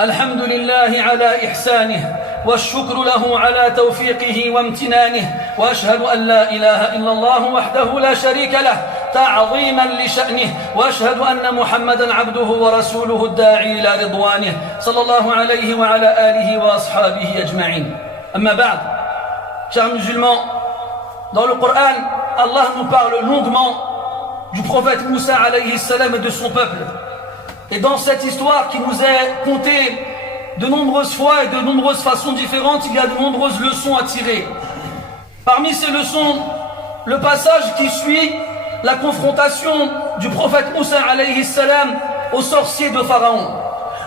الحمد لله على إحسانه والشكر له على توفيقه وامتنانه وأشهد أن لا إله إلا الله وحده لا شريك له تعظيما لشأنه وأشهد أن محمدا عبده ورسوله الداعي إلى رضوانه صلى الله عليه وعلى آله وأصحابه أجمعين. أما بعد, chers musulmans, dans le Coran, Allah nous parle longuement du prophète Moussa alayhi salam et de son peuple. Et dans cette histoire qui nous est contée de nombreuses fois et de nombreuses façons différentes, il y a de nombreuses leçons à tirer. Parmi ces leçons, le passage qui suit la confrontation du prophète Moussa alayhi salam aux sorciers de Pharaon.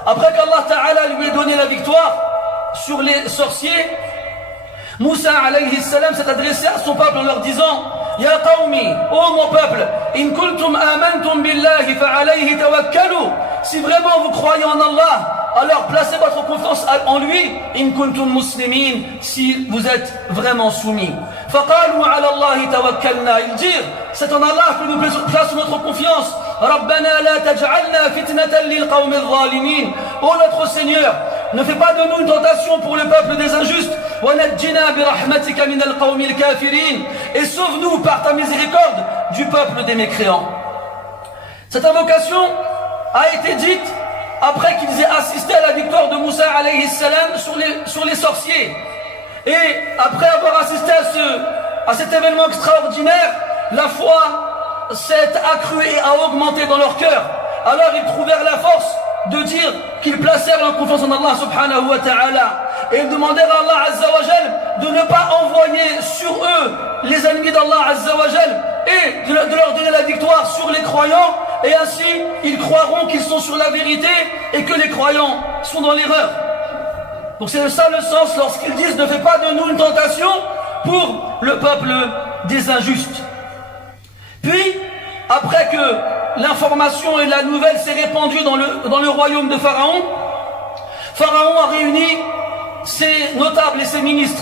Après qu'Allah Ta'ala lui ait donné la victoire sur les sorciers, Moussa alayhi salam s'est adressé à son peuple en leur disant: Ya qawmi, ô mon peuple, in kuntum amantum billahi fa alayhi tawakkalu. Si vraiment vous croyez en Allah, alors placez votre confiance en lui. In kuntum muslimin, si vous êtes vraiment soumis. Faqalu ala Allahi tawakkalna. Ils dirent: c'est en Allah que nous plaçons notre confiance. Rabbana la taj'alna fitnatan lil qawmi adh-dhalimin. Ô notre Seigneur, ne fais pas de nous une tentation pour le peuple des injustes. Et sauve-nous par ta miséricorde du peuple des mécréants. Cette invocation a été dite après qu'ils aient assisté à la victoire de Moussa alayhi salam sur les sorciers. Et après avoir assisté à cet événement extraordinaire, la foi s'est accrue et a augmenté dans leur cœur. Alors ils trouvèrent la force de dire qu'ils placèrent leur confiance en Allah subhanahu wa ta'ala. Et ils demandèrent à Allah azza wa jal de ne pas envoyer sur eux les ennemis d'Allah azza wa jal et de leur donner la victoire sur les croyants. Et ainsi, ils croiront qu'ils sont sur la vérité et que les croyants sont dans l'erreur. Donc c'est ça le sens lorsqu'ils disent: ne fais pas de nous une tentation pour le peuple des injustes. Puis, après que l'information et la nouvelle s'est répandue dans le royaume de Pharaon, Pharaon a réuni ses notables et ses ministres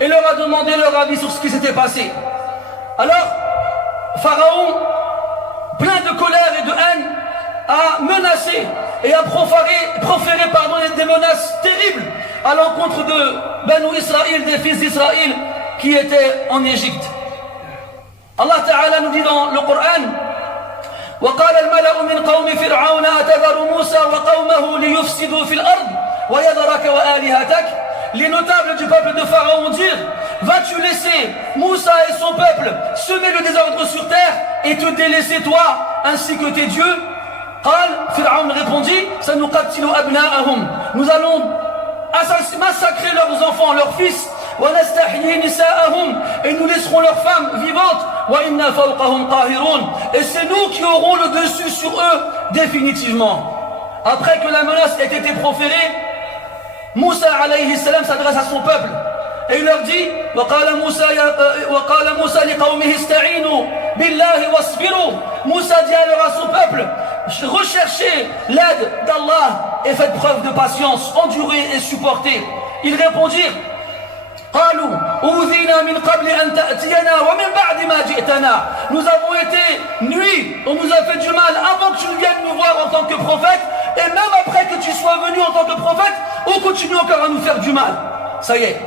et leur a demandé leur avis sur ce qui s'était passé. Alors, Pharaon, plein de colère et de haine, a menacé et a proféré des menaces terribles à l'encontre de Banu Israël, des fils d'Israël qui étaient en Égypte. Allah Ta'ala nous dit dans le Coran: وقال الملأ من قوم فرعون أتذر موسى وقومه ليفسدوا في الأرض ويذرك وآلهتك. Les notables du peuple de Pharaon dirent: vas-tu laisser Moussa et son peuple semer le désordre sur terre et te délaisser toi ainsi que tes dieux? Pharaon répondit: سنقتل أبناءهم. Nous allons massacrer leurs enfants, leurs fils. Et nous laisserons leurs femmes vivantes. Et c'est nous qui aurons le dessus sur eux définitivement. Après que la menace ait été proférée, Moussa alayhi salam s'adresse à son peuple et il leur dit: Moussa dit alors à son peuple: recherchez l'aide d'Allah et faites preuve de patience, endurez et supportez. Ils répondirent: nous avons été nuits, on nous a fait du mal avant que tu viennes nous voir en tant que prophète, et même après que tu sois venu en tant que prophète, on continue encore à nous faire du mal. Ça y est,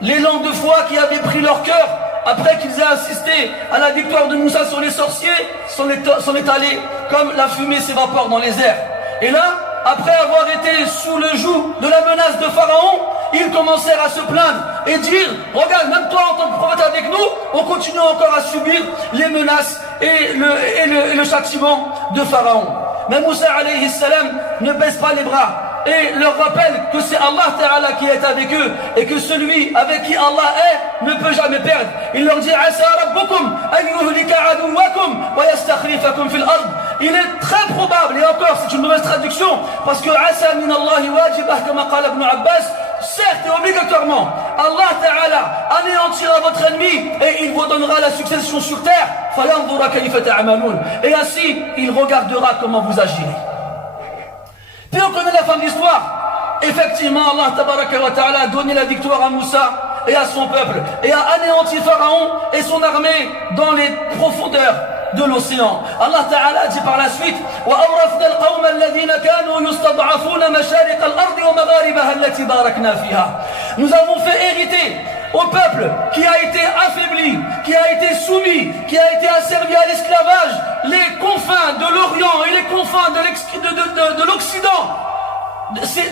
l'élan de foi qui avait pris leur cœur après qu'ils aient assisté à la victoire de Moussa sur les sorciers s'en est allé comme la fumée s'évapore dans les airs. Et là, après avoir été sous le joug de la menace de Pharaon, ils commencèrent à se plaindre et dire: regarde, même toi en tant que prophète avec nous, on continue encore à subir les menaces et le châtiment de Pharaon. Mais Moussa alayhi salam ne baisse pas les bras et leur rappelle que c'est Allah Ta'ala qui est avec eux et que celui avec qui Allah est ne peut jamais perdre. Il leur dit: Asa rabbukum an yuhlika aduwakum wa yastakhlifakum fil ard. Il est très probable, et encore c'est une mauvaise traduction, parce que Asa min Allahi wajibah kama qala Ibn Abbas, certes et obligatoirement, Allah Ta'ala anéantira votre ennemi et il vous donnera la succession sur terre. Fayanzura kayfa ta'malun. Et ainsi, il regardera comment vous agirez. Puis on connaît la fin de l'histoire. Effectivement, Allah Tabaraka wa Ta'ala a donné la victoire à Moussa et à son peuple et a anéanti Pharaon et son armée dans les profondeurs de l'océan. Allah Ta'ala dit par la suite: وَأَوْرَثْنَا الْقَوْمَ الَّذِينَ كَانُوا يُسْتَضْعَفُونَ مَشَارِقَ الْأَرْضِ مغاربها التي باركنا فيها. Nous avons fait hériter au peuple qui a été affaibli, qui a été soumis, qui a été asservi à l'esclavage, les confins de l'Orient et les confins de l'Occident,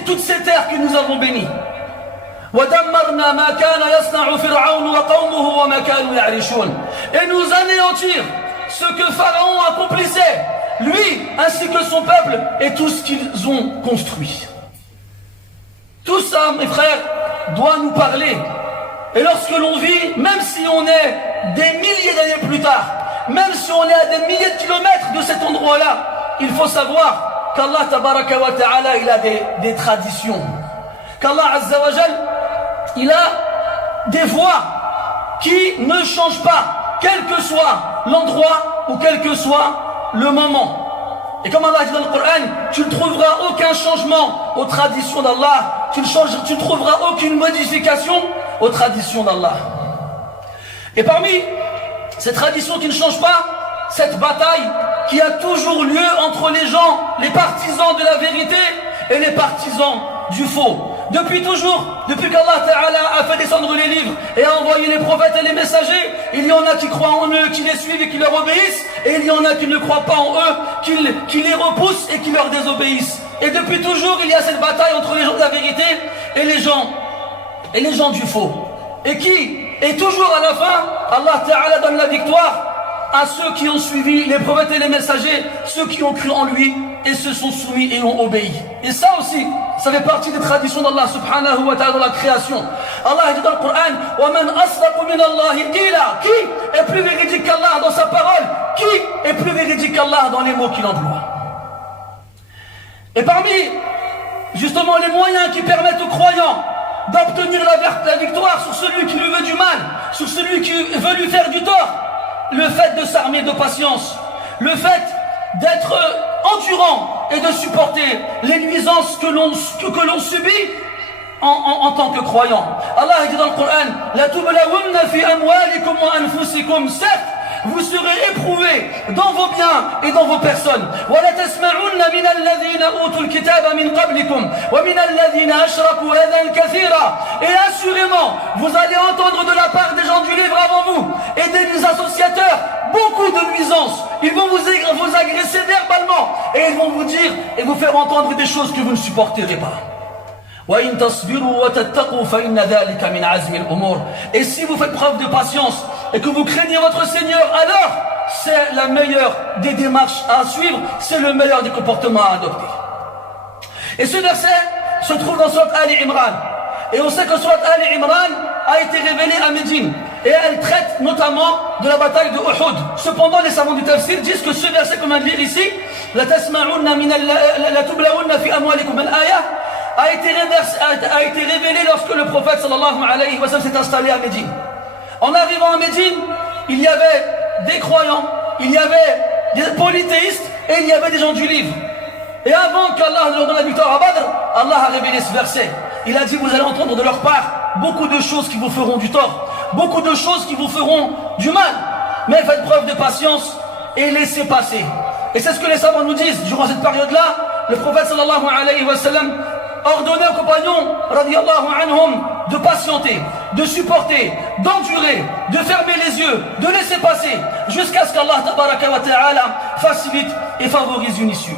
toutes ces terres que nous avons bénies. وَدَمَّرْنَا مَا كَانَ يَصْنَعُ فِرْعَوْنُ وَقَوْمُهُ وَمَا كَانُوا يَعْرِشُونَ. Et nous anéantir ce que Pharaon accomplissait, lui ainsi que son peuple et tout ce qu'ils ont construit. Tout ça, mes frères, doit nous parler. Et lorsque l'on vit, même si on est des milliers d'années plus tard, même si on est à des milliers de kilomètres de cet endroit-là, il faut savoir qu'Allah tabaraka wa ta'ala, il a des traditions. Qu'Allah azza wa jal, il a des voies qui ne changent pas, quel que soit l'endroit ou quel que soit le moment. Et comme Allah dit dans le Coran, tu ne trouveras aucun changement aux traditions d'Allah, tu ne trouveras aucune modification aux traditions d'Allah. Et parmi ces traditions qui ne changent pas, cette bataille qui a toujours lieu entre les gens, les partisans de la vérité et les partisans du faux. Depuis toujours, depuis qu'Allah Ta'ala a fait descendre les livres et a envoyé les prophètes et les messagers, il y en a qui croient en eux, qui les suivent et qui leur obéissent, et il y en a qui ne croient pas en eux, qui les repoussent et qui leur désobéissent. Et depuis toujours, il y a cette bataille entre les gens de la vérité et les gens du faux. Et toujours à la fin, Allah Ta'ala donne la victoire à ceux qui ont suivi les prophètes et les messagers, ceux qui ont cru en lui et se sont soumis et ont obéi. Et ça aussi, ça fait partie des traditions d'Allah subhanahu wa ta'ala dans la création. Allah dit dans le Coran, وَمَنْ أَصْدَقُ مِنَ اللَّهِ قِيلًا. Qui est plus véridique qu'Allah dans sa parole? Qui est plus véridique qu'Allah dans les mots qu'il emploie? Et parmi justement les moyens qui permettent aux croyants d'obtenir la victoire sur celui qui lui veut du mal, sur celui qui veut lui faire du tort, le fait de s'armer de patience, le fait d'être endurant et de supporter les nuisances que l'on subit en tant que croyant. Allah dit dans le Coran, La tublawunna fi amwalikum wa anfusikum. Certes, vous serez éprouvés dans vos biens et dans vos personnes. وَلَتَسْمَعُنَّ مِنَ الَّذِينَ أُوتُوا الْكِتَابَ مِنْ قَبْلِكُمْ وَمِنَ الَّذِينَ أَشْرَكُوا أَذًى كَثِيرًا. Et assurément, vous allez entendre de la part des gens du livre avant vous et des associateurs beaucoup de nuisances. Ils vont vous agresser verbalement et ils vont vous dire et vous faire entendre des choses que vous ne supporterez pas. وَإِن تَصْبِرُوا وَتَتَّقُوا فَإِنَّ ذَلِكَ مِنْ عَزْمِ الْأُمُورِ. Et si vous faites preuve de patience et que vous craignez votre Seigneur, alors c'est la meilleure des démarches à suivre, c'est le meilleur des comportements à adopter. Et ce verset se trouve dans Sourate Ali Imran. Et on sait que Sourate Ali Imran a été révélée à Médine. Et elle traite notamment de la bataille de Uhud. Cependant, les savants du tafsir disent que ce verset qu'on vient de lire ici, La tasma'unna min la tublawunna fi amwalikum al-ayah, a été révélé lorsque le prophète sallallahu alayhi wa sallam s'est installé à Médine. En arrivant à Médine, il y avait des croyants, il y avait des polythéistes et il y avait des gens du livre. Et avant qu'Allah leur donne la victoire à Badr, Allah a révélé ce verset. Il a dit, vous allez entendre de leur part beaucoup de choses qui vous feront du tort, beaucoup de choses qui vous feront du mal. Mais faites preuve de patience et laissez passer. Et c'est ce que les savants nous disent. Durant cette période-là, le prophète sallallahu alayhi wa sallam ordonnait aux compagnons, radiyallahu anhum, de patienter, de supporter, d'endurer, de fermer les yeux, de laisser passer, jusqu'à ce qu'Allah tabaraka wa ta'ala facilite et favorise une issue.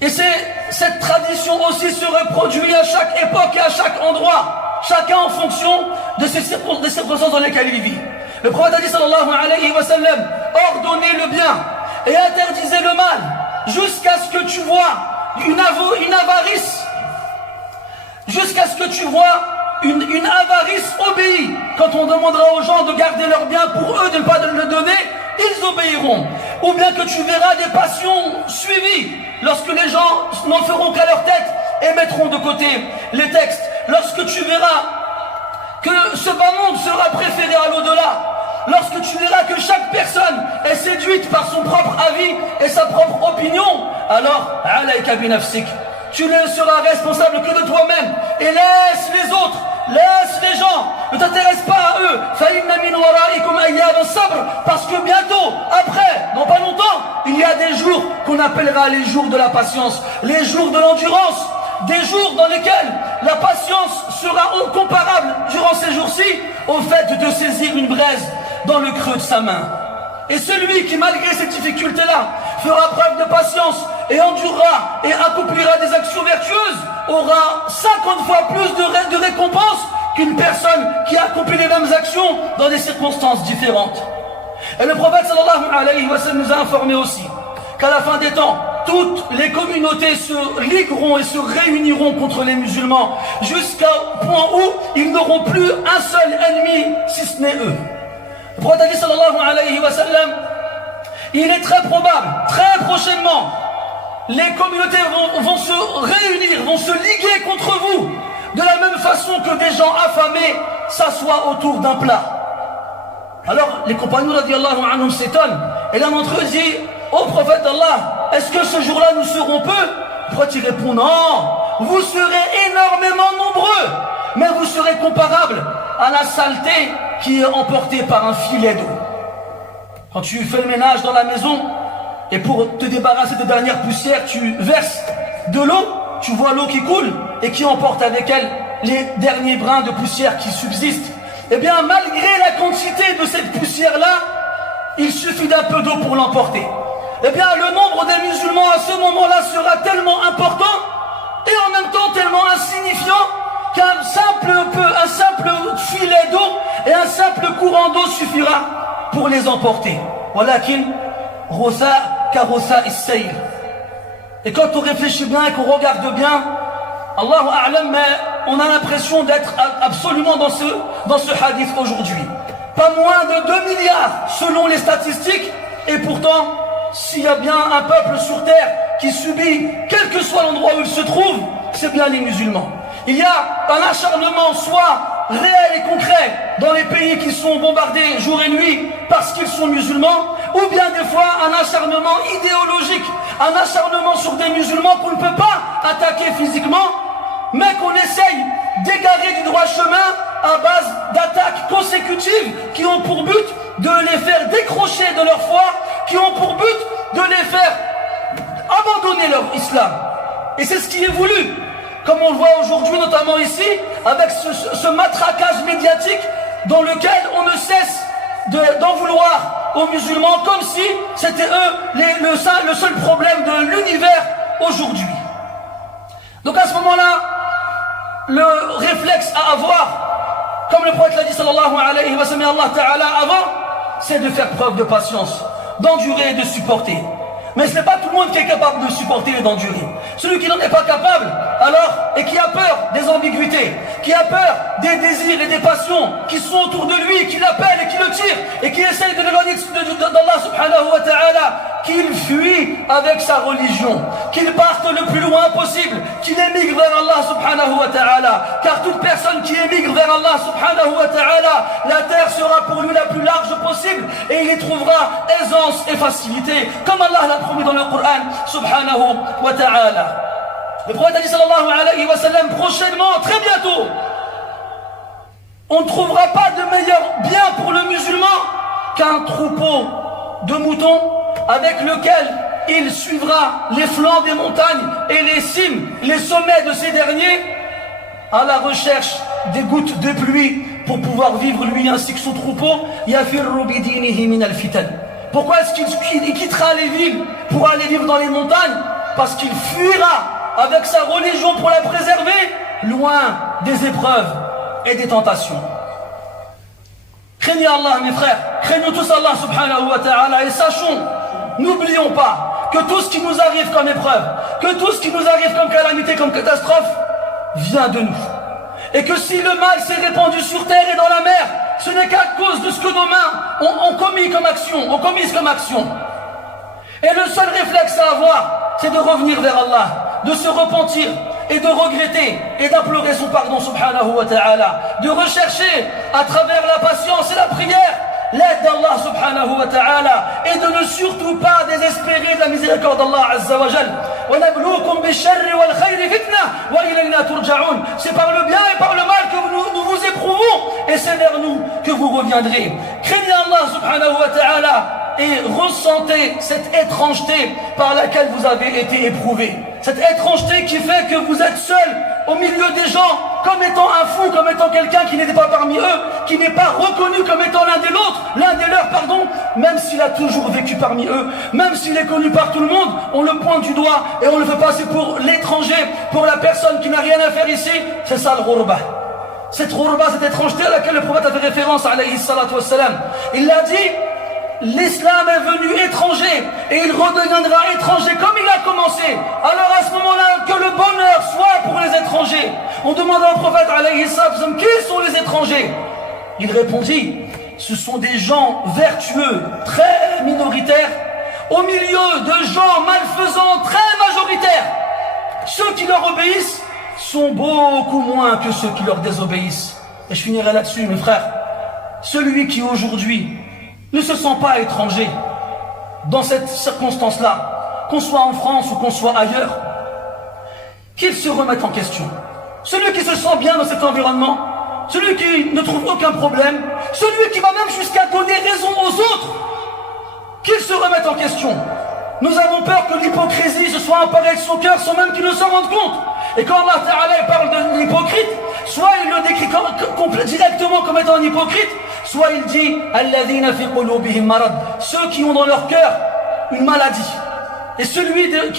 Et cette tradition aussi se reproduit à chaque époque et à chaque endroit, chacun en fonction des circonstances dans lesquelles il vit. Le prophète a dit sallallahu alayhi wa sallam, ordonnez le bien et interdisez le mal, jusqu'à ce que tu vois une avarice, jusqu'à ce que tu vois une avarice obéie. Quand on demandera aux gens de garder leurs biens pour eux, de ne pas le donner, ils obéiront. Ou bien que tu verras des passions suivies, lorsque les gens n'en feront qu'à leur tête et mettront de côté les textes. Lorsque tu verras que ce bas monde sera préféré à l'au-delà, lorsque tu verras que chaque personne est séduite par son propre avis et sa propre opinion, alors, alayka bi nafsik, tu ne seras responsable que de toi-même et laisse les autres, laisse les gens, ne t'intéresse pas à eux. Falinna min waraikum ayyam sabr, parce que bientôt, après, dans pas longtemps, il y a des jours qu'on appellera les jours de la patience, les jours de l'endurance, des jours dans lesquels la patience sera incomparable durant ces jours-ci au fait de saisir une braise dans le creux de sa main. Et celui qui, malgré ces difficultés-là, fera preuve de patience et endurera et accomplira des actions vertueuses, aura 50 fois plus de récompenses qu'une personne qui a accompli les mêmes actions dans des circonstances différentes. Et le prophète sallallahu alayhi wa sallam nous a informé aussi qu'à la fin des temps, toutes les communautés se ligueront et se réuniront contre les musulmans jusqu'au point où ils n'auront plus un seul ennemi si ce n'est eux. Le prophète a dit sallallahu alayhi wa sallam, il est très probable, très prochainement, les communautés vont se réunir, vont se liguer contre vous, de la même façon que des gens affamés s'assoient autour d'un plat. Alors les compagnons radiallahu anhum s'étonnent, et l'un d'entre eux dit, ô prophète d'Allah, est-ce que ce jour-là nous serons peu? Le prophète il répond, non, vous serez énormément nombreux, mais vous serez comparables à la saleté qui est emportée par un filet d'eau. Quand tu fais le ménage dans la maison, et pour te débarrasser des dernières poussières, tu verses de l'eau, tu vois l'eau qui coule, et qui emporte avec elle les derniers brins de poussière qui subsistent. Eh bien, malgré la quantité de cette poussière-là, il suffit d'un peu d'eau pour l'emporter. Eh bien, le nombre des musulmans à ce moment-là sera tellement important, et en même temps tellement insignifiant, qu'un simple filet d'eau et un simple courant d'eau suffira pour les emporter. Walakin rosa karosa is-sayr. Et quand on réfléchit bien et qu'on regarde bien, Allahu a'lam, mais on a l'impression d'être absolument dans ce hadith aujourd'hui. Pas moins de 2 milliards selon les statistiques, et pourtant, s'il y a bien un peuple sur terre qui subit, quel que soit l'endroit où il se trouve, c'est bien les musulmans. Il y a un acharnement soit réel et concret dans les pays qui sont bombardés jour et nuit parce qu'ils sont musulmans, ou bien des fois un acharnement idéologique, un acharnement sur des musulmans qu'on ne peut pas attaquer physiquement, mais qu'on essaye d'égarer du droit chemin à base d'attaques consécutives qui ont pour but de les faire décrocher de leur foi, qui ont pour but de les faire abandonner leur islam. Et c'est ce qui est voulu, comme on le voit aujourd'hui, notamment ici, avec ce matraquage médiatique dans lequel on ne cesse d'en vouloir aux musulmans, comme si c'était eux le seul problème de l'univers aujourd'hui. Donc à ce moment-là, le réflexe à avoir, comme le prophète l'a dit sallallahu alayhi wa sallam, Allah ta'ala avant, c'est de faire preuve de patience, d'endurer et de supporter. Mais ce n'est pas tout le monde qui est capable de supporter et d'endurer. Celui qui n'en est pas capable, alors, et qui a peur des ambiguïtés, qui a peur des désirs et des passions qui sont autour de lui, qui l'appellent et qui le tirent, et qui essayent de l'éloigner d'Allah subhanahu wa ta'ala, qu'il fuit avec sa religion, qu'il parte le plus loin possible, qu'il émigre vers Allah subhanahu wa ta'ala. Car toute personne qui émigre vers Allah subhanahu wa ta'ala, la terre sera pour lui la plus large possible, et il y trouvera aisance et facilité, comme Allah l'a promis dans le Coran subhanahu wa ta'ala. Le prophète a dit sallallahu alayhi wa sallam, prochainement, très bientôt, on ne trouvera pas de meilleur bien pour le musulman qu'un troupeau de moutons avec lequel il suivra les flancs des montagnes et les cimes, les sommets de ces derniers, à la recherche des gouttes de pluie pour pouvoir vivre lui ainsi que son troupeau. Yafirru bidinihi min al-fitan. Pourquoi est-ce qu'il quittera les villes pour aller vivre dans les montagnes? Parce qu'il fuira avec sa religion pour la préserver, loin des épreuves et des tentations. Craignez Allah, mes frères, craignons tous Allah subhanahu wa ta'ala, et sachons, n'oublions pas que tout ce qui nous arrive comme épreuve, que tout ce qui nous arrive comme calamité, comme catastrophe, vient de nous. Et que si le mal s'est répandu sur terre et dans la mer, ce n'est qu'à cause de ce que nos mains ont commis comme action. Et le seul réflexe à avoir, c'est de revenir vers Allah, de se repentir et de regretter et d'implorer son pardon subhanahu wa ta'ala, de rechercher à travers la patience et la prière l'aide d'Allah subhanahu wa ta'ala, et de ne surtout pas désespérer de la miséricorde d'Allah azza wa jal. C'est par le bien et par le mal que nous vous éprouvons, et c'est vers nous que vous reviendrez. Craignez Allah subhanahu wa ta'ala et ressentez cette étrangeté par laquelle vous avez été éprouvés. Cette étrangeté qui fait que vous êtes seul au milieu des gens, comme étant un fou, comme étant quelqu'un qui n'était pas parmi eux, qui n'est pas reconnu comme étant l'un des leurs, même s'il a toujours vécu parmi eux, même s'il est connu par tout le monde, on le pointe du doigt et on le fait passer pour l'étranger, pour la personne qui n'a rien à faire ici. C'est ça le ghurba. Cette ghurba, cette étrangeté à laquelle le prophète a fait référence, alayhi salatu wassalam. Il l'a dit, l'islam est venu étranger et il redeviendra étranger comme il a commencé. Alors à ce moment-là, que le bonheur soit pour les étrangers. On demanda au prophète, alayhi salatu wassalam, qui sont les étrangers? Il répondit, ce sont des gens vertueux, très minoritaires, au milieu de gens malfaisants, très majoritaires. Ceux qui leur obéissent sont beaucoup moins que ceux qui leur désobéissent. Et je finirai là-dessus, mes frères. Celui qui aujourd'hui ne se sent pas étranger dans cette circonstance-là, qu'on soit en France ou qu'on soit ailleurs, qu'il se remette en question. Celui qui se sent bien dans cet environnement, celui qui ne trouve aucun problème, celui qui va même jusqu'à donner raison aux autres, qu'il se remette en question. Nous avons peur que l'hypocrisie se soit emparée de son cœur sans même qu'il ne s'en rende compte. Et quand Allah Ta'ala parle de l'hypocrite, soit il le décrit directement comme étant un hypocrite, soit il dit alladhina fi qulubihim marad, ceux qui ont dans leur cœur une maladie. Et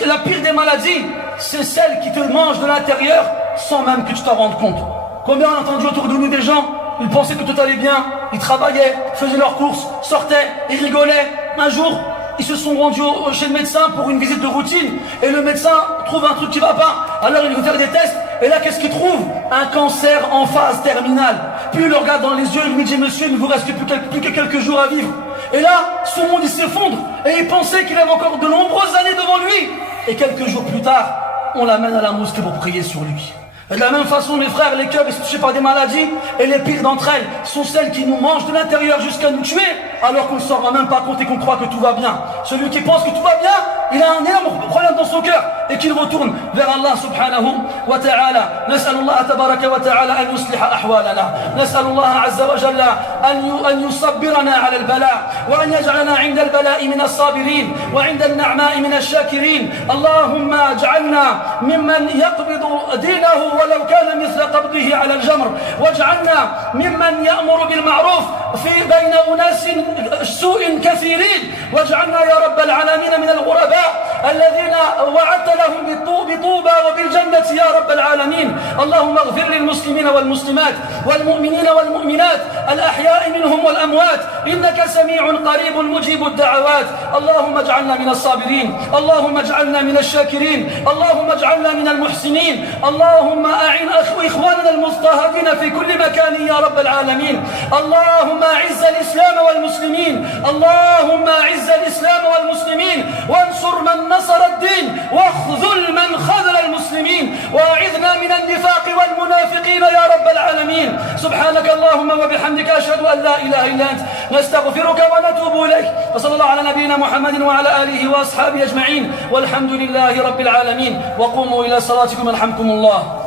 la pire des maladies, c'est celle qui te mange de l'intérieur sans même que tu t'en rendes compte. Combien on a entendu autour de nous des gens, ils pensaient que tout allait bien, ils travaillaient, faisaient leurs courses, sortaient, ils rigolaient. Un jour, ils se sont rendus chez le médecin pour une visite de routine et le médecin trouve un truc qui va pas. Alors il veut faire des tests et là qu'est-ce qu'il trouve? Un cancer en phase terminale. Puis il le regarde dans les yeux et il lui dit monsieur, il ne vous reste plus que quelques jours à vivre. Et là, son monde il s'effondre et il pensait qu'il avait encore de nombreuses années devant lui. Et quelques jours plus tard, on l'amène à la mosquée pour prier sur lui. Et de la même façon, mes frères, les cœurs sont touchés par des maladies, et les pires d'entre elles sont celles qui nous mangent de l'intérieur jusqu'à nous tuer, alors qu'on ne s'en rend même pas compte et qu'on croit que tout va bien. Celui qui pense que tout va bien, il a un énorme problème dans son cœur, et qu'il retourne vers Allah subhanahu wa ta'ala. نسأل الله تبارك وتعالى أن يصلح أحوالنا. نسأل الله عز وجل أن يصبرنا على البلاء، وأن يجعلنا عند البلاء من الصابرين، وعند النعماء من الشاكرين. اللهم اجعلنا ممن يقبض دينه ولو كان مثل قبضه على الجمر، واجعلنا ممن يأمر بالمعروف بين أناس سوء كثيرين، واجعلنا يا رب العالمين من الغرباء الذين وعدت لهم بطوبى وبالجنة يا رب العالمين. اللهم اغفر للمسلمين والمسلمات والمؤمنين والمؤمنات الأحياء منهم والأموات، إنك سميع قريب مجيب الدعوات. اللهم اجعلنا من الصابرين، اللهم اجعلنا من الشاكرين، اللهم اجعلنا من المحسنين. اللهم أعن إخواننا المضطهدين في كل مكان يا رب العالمين. اللهم أعز الإسلام والمسلمين، اللهم أعز الإسلام والمسلمين، وانصر من نصر الدين، واخذل من خذل المسلمين، وأعذنا من النفاق والمنافقين يا رب العالمين. سبحانك اللهم وبحمدك أشهد أن لا إله إلا أنت، نستغفرك ونتوب إليك. وصلى الله على نبينا محمد وعلى آله وأصحابه أجمعين، والحمد لله رب العالمين. وقوموا إلى صلاتكم يرحمكم الله.